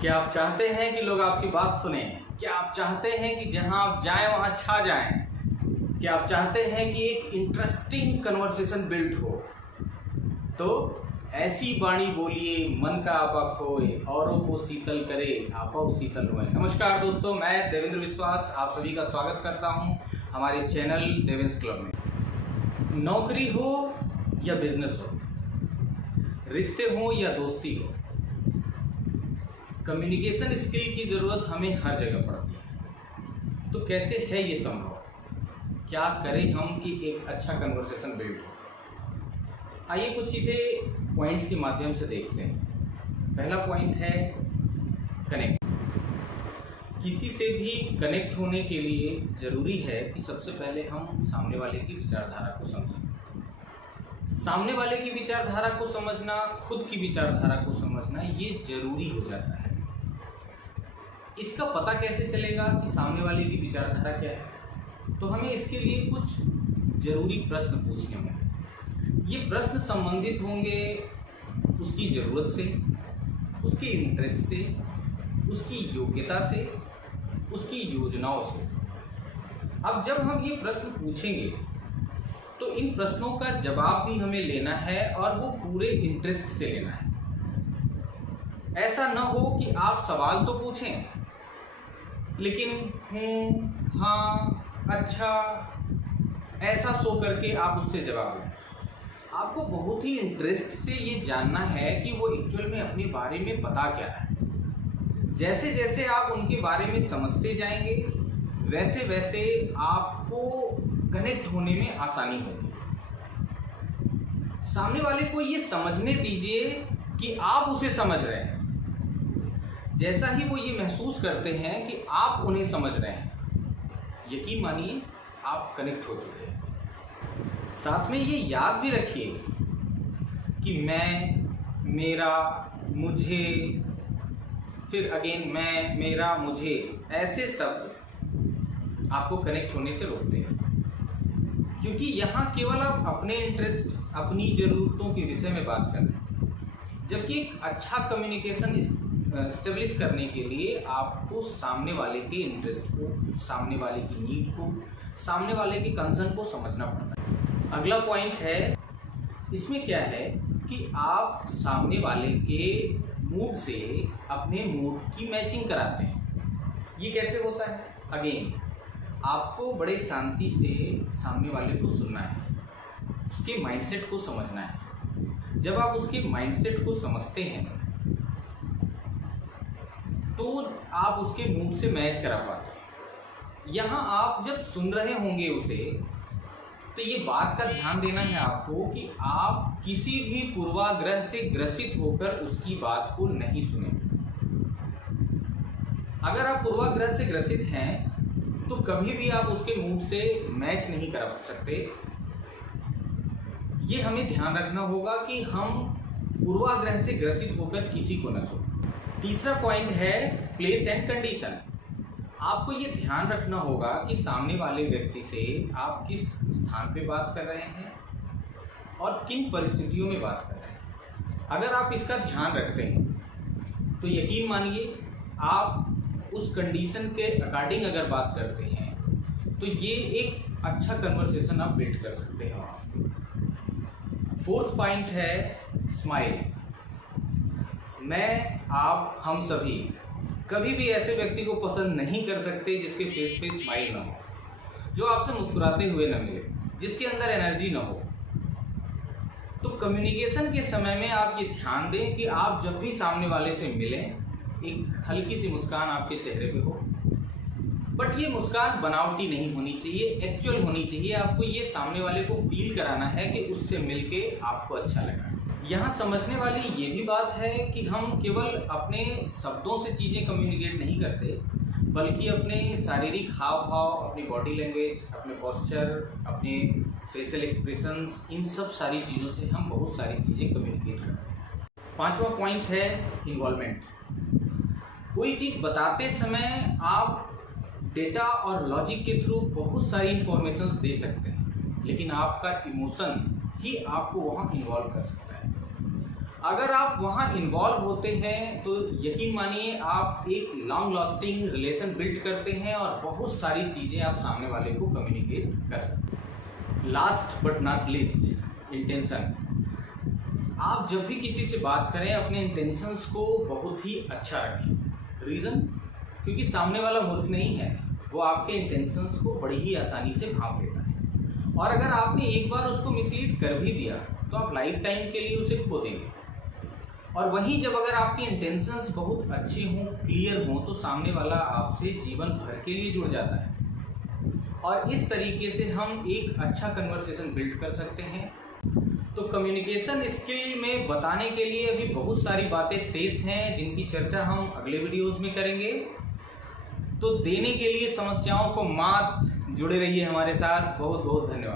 क्या आप चाहते हैं कि लोग आपकी बात सुने? क्या आप चाहते हैं कि जहां आप जाएं वहां छा जाएं? क्या आप चाहते हैं कि एक इंटरेस्टिंग कन्वर्सेशन बिल्ड हो? तो ऐसी वाणी बोलिए, मन का आपा खोए, औरों को शीतल करे, आपा शीतल होए। नमस्कार दोस्तों, मैं देवेंद्र विश्वास आप सभी का स्वागत करता हूं हमारे चैनल देवेंद्र क्लब में। नौकरी हो या बिजनेस हो, रिश्ते हो या दोस्ती हो, कम्युनिकेशन स्किल की ज़रूरत हमें हर जगह पड़ती है। तो कैसे है ये संभव? क्या करें हम कि एक अच्छा कन्वर्सेशन बिल्ड हो? आइए कुछ चीज़ें पॉइंट्स के माध्यम से देखते हैं। पहला पॉइंट है कनेक्ट। किसी से भी कनेक्ट होने के लिए ज़रूरी है कि सबसे पहले हम सामने वाले की विचारधारा को समझें। सामने वाले की विचारधारा को समझना, खुद की विचारधारा को समझना, ये जरूरी हो जाता है। इसका पता कैसे चलेगा कि सामने वाले की विचारधारा क्या है? तो हमें इसके लिए कुछ जरूरी प्रश्न पूछने होंगे। ये प्रश्न संबंधित होंगे उसकी ज़रूरत से, उसके इंटरेस्ट से, उसकी योग्यता से, उसकी योजनाओं से। अब जब हम ये प्रश्न पूछेंगे तो इन प्रश्नों का जवाब भी हमें लेना है और वो पूरे इंटरेस्ट से लेना है। ऐसा न हो कि आप सवाल तो पूछें लेकिन हूँ, हाँ, अच्छा, ऐसा सो करके आप उससे जवाब लें। आपको बहुत ही इंटरेस्ट से ये जानना है कि वो एक्चुअल में अपने बारे में पता क्या है। जैसे जैसे आप उनके बारे में समझते जाएंगे वैसे वैसे आपको कनेक्ट होने में आसानी होगी। सामने वाले को ये समझने दीजिए कि आप उसे समझ रहे हैं। जैसा ही वो ये महसूस करते हैं कि आप उन्हें समझ रहे हैं, यकीन मानिए आप कनेक्ट हो चुके हैं। साथ में ये याद भी रखिए कि मैं, मेरा, मुझे, फिर अगेन मैं, मेरा, मुझे, ऐसे शब्द आपको कनेक्ट होने से रोकते हैं। क्योंकि यहाँ केवल आप अपने इंटरेस्ट, अपनी ज़रूरतों के विषय में बात कर रहे हैं। जबकि एक अच्छा कम्युनिकेशन स्टेब्लिश करने के लिए आपको सामने वाले के इंटरेस्ट को, सामने वाले की नीड को, सामने वाले के कंसर्न को समझना पड़ता है। अगला पॉइंट है, इसमें क्या है कि आप सामने वाले के मूड से अपने मूड की मैचिंग कराते हैं। ये कैसे होता है? अगेन आपको बड़े शांति से सामने वाले को सुनना है, उसके माइंडसेट को समझना है। जब आप उसके माइंडसेट को समझते हैं तो आप उसके मूड से मैच करा पाते हैं। यहाँ आप जब सुन रहे होंगे उसे, तो ये बात का ध्यान देना है आपको कि आप किसी भी पूर्वाग्रह से ग्रसित होकर उसकी बात को नहीं सुने। अगर आप पूर्वाग्रह से ग्रसित हैं तो कभी भी आप उसके मूड से मैच नहीं कर सकते। ये हमें ध्यान रखना होगा कि हम पूर्वाग्रह से ग्रसित होकर किसी को न सुने। तीसरा पॉइंट है प्लेस एंड कंडीशन। आपको ये ध्यान रखना होगा कि सामने वाले व्यक्ति से आप किस स्थान पे बात कर रहे हैं और किन परिस्थितियों में बात कर रहे हैं। अगर आप इसका ध्यान रखते हैं तो यकीन मानिए आप उस कंडीशन के अकॉर्डिंग अगर बात करते हैं तो ये एक अच्छा कन्वर्सेशन आप बिल्ड कर सकते हैं। फोर्थ पॉइंट है स्माइल। मैं, आप, हम सभी कभी भी ऐसे व्यक्ति को पसंद नहीं कर सकते जिसके फेस पे स्माइल ना हो, जो आपसे मुस्कुराते हुए न मिले, जिसके अंदर एनर्जी ना हो। तो कम्युनिकेशन के समय में आप ये ध्यान दें कि आप जब भी सामने वाले से मिलें, एक हल्की सी मुस्कान आपके चेहरे पे हो। बट ये मुस्कान बनावटी नहीं होनी चाहिए, एक्चुअल होनी चाहिए। आपको ये सामने वाले को फील कराना है कि उससे मिलके आपको अच्छा लगा। यहाँ समझने वाली ये भी बात है कि हम केवल अपने शब्दों से चीज़ें कम्युनिकेट नहीं करते, बल्कि अपने शारीरिक हाव भाव, अपनी बॉडी लैंग्वेज, अपने पोस्चर, अपने फेशियल एक्सप्रेशंस, इन सब सारी चीज़ों से हम बहुत सारी चीज़ें कम्युनिकेट करते हैं। पांचवा पॉइंट है इन्वॉल्वमेंट। कोई चीज़ बताते समय आप डेटा और लॉजिक के थ्रू बहुत सारी इंफॉर्मेशन दे सकते हैं, लेकिन आपका इमोशन ही आपको वहाँ इन्वॉल्व कर सकता है। अगर आप वहाँ इन्वॉल्व होते हैं तो यकीन मानिए आप एक लॉन्ग लास्टिंग रिलेशन बिल्ड करते हैं और बहुत सारी चीज़ें आप सामने वाले को कम्युनिकेट कर सकते हैं। Last but not least, intention. आप जब भी किसी से बात करें अपने इंटेंशंस को बहुत ही अच्छा रखें। रीज़न, क्योंकि सामने वाला मूर्ख नहीं है, वो आपके इंटेंशंस को बड़ी ही आसानी से भांप लेता है। और अगर आपने एक बार उसको मिसलीड कर भी दिया तो आप लाइफ टाइम के लिए उसे खो देंगे। और वहीं जब अगर आपके इंटेंशंस बहुत अच्छे हों, क्लियर हों, तो सामने वाला आपसे जीवन भर के लिए जुड़ जाता है। और इस तरीके से हम एक अच्छा कन्वर्सेशन बिल्ड कर सकते हैं। तो कम्युनिकेशन स्किल में बताने के लिए अभी बहुत सारी बातें शेष हैं जिनकी चर्चा हम अगले वीडियोस में करेंगे। तो देने के लिए समस्याओं को मात, जुड़े रहिए हमारे साथ। बहुत बहुत धन्यवाद।